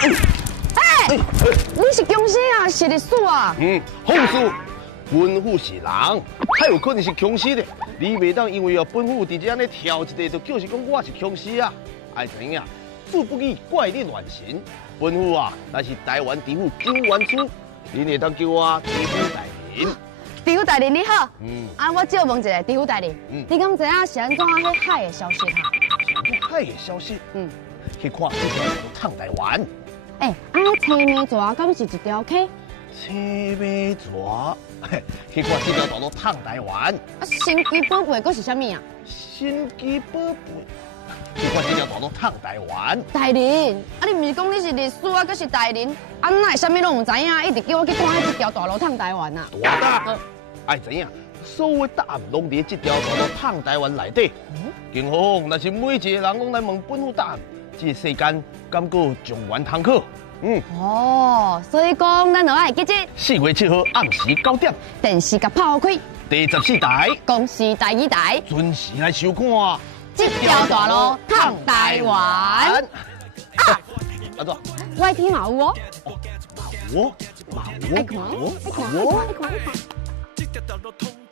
你是强势啊，是历史啊？好事，本府是人，还有可能是强势的。你袂当因为本府直接安尼挑一个，就叫是讲我是强势啊！爱知影，恕不义怪力乱神。本府啊，乃是台湾地府救援处，你会当叫我地府大人。地府大人你好，我借问一下，地府大人，你敢知影是安怎迄海的消息哈？海的消息，去看这条烫台湾。安尼青梅蛇敢是一条溪？青梅蛇，去看这条道路烫台湾。神奇宝贝佫是啥物啊？神奇宝贝，去看这条道路烫台湾。大人，你毋是讲你是历史啊，佫是大人，哪会啥物拢唔知影？一直叫我去看迄一条大路烫台湾啊？大答，爱知影，所有答案拢伫这条道路烫台湾内底。更何况，若是每一个人拢来问本府答案，这个世间敢够状元通考？所以讲咱就爱记得4月7号暗时9点，电视甲抛开，第14台公视第2台，准时来收看这条大路烫台湾。阿多，我听嘛有哦。我，爱看，爱看，爱看，爱看，爱看。